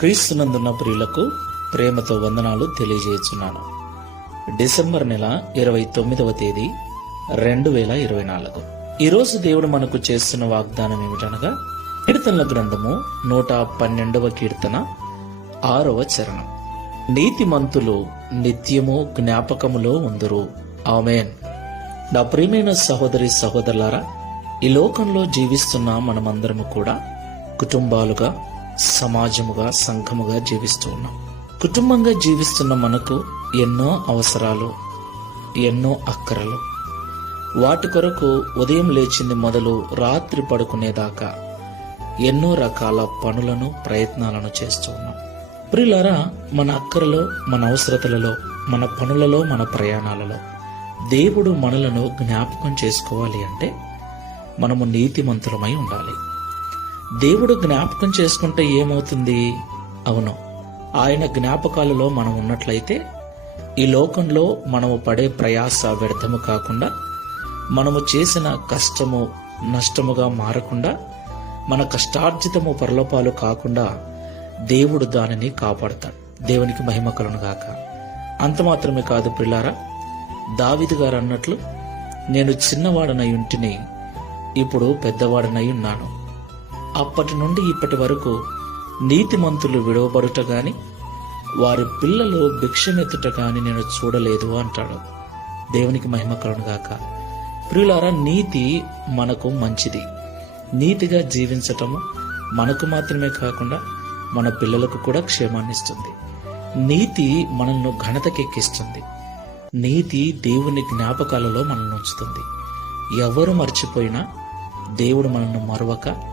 క్రీస్తునందున్న ప్రియులకు ప్రేమతో వందనాలు తెలియజేస్తున్నాను డిసెంబర్ నెల ఇరవై తొమ్మిదవ తేదీ రెండు వేల ఇరవై నాలుగు. ఈరోజు దేవుడు మనకు చేస్తున్న వాగ్దానం ఏమిటనగా కీర్తనల గ్రంథము నూట పన్నెండవ కీర్తన ఆరవ చరణం. నీతిమంతులు నిత్యము జ్ఞాపకములో ఉందరు. ఆమెన్. నా ప్రియమైన సహోదరి సహోదరులారా ఈ లోకంలో జీవిస్తున్న మనమందరము కూడా కుటుంబాలుగా సమాజముగా సంఘముగా జీవిస్తూ ఉన్నాం. కుటుంబంగా జీవిస్తున్న మనకు ఎన్నో అవసరాలు ఎన్నో అక్కరలు. వాటి కొరకు ఉదయం లేచింది మొదలు రాత్రి పడుకునేదాకా ఎన్నో రకాల పనులను ప్రయత్నాలను చేస్తూ ఉన్నాం. ప్రియులారా మన అక్కరలో మన అవసరతలలో మన పనులలో మన ప్రయాణాలలో దేవుడు మనలను జ్ఞాపకం చేసుకోవాలి అంటే మనము నీతిమంతులమై ఉండాలి. దేవుడు జ్ఞాపకం చేసుకుంటే ఏమవుతుంది? అవును. ఆయన జ్ఞాపకాలలో మనం ఉన్నట్లయితే ఈ లోకంలో మనము పడే ప్రయాస వ్యర్థము కాకుండా మనము చేసిన కష్టము నష్టముగా మారకుండా మన కష్టార్జితము పరలోపాలు కాకుండా దేవుడు దానిని కాపాడతాడు. దేవునికి మహిమ కలును గాక. అంత మాత్రమే కాదు పిల్లారా దావిది గారు అన్నట్లు నేను చిన్నవాడనై ఉంటిని ఇప్పుడు పెద్దవాడనై ఉన్నాను అప్పటి నుండి ఇప్పటి వరకు నీతిమంతులు విడవబడుట గాని వారి పిల్లలు భిక్షమెత్తుట గాని నేను చూడలేదు అంటాడు. దేవునికి మహిమ గాక. ప్రియులారా నీతి మనకు మంచిది. నీతిగా జీవించటము మనకు మాత్రమే కాకుండా మన పిల్లలకు కూడా క్షేమాన్ని ఇస్తుంది నీతి మనల్ని ఘనతకెక్కిస్తుంది నీతి దేవుని జ్ఞాపకాలలో మనల్ని ఉంచుతుంది. ఎవరు మర్చిపోయినా దేవుడు మనల్ని మరవక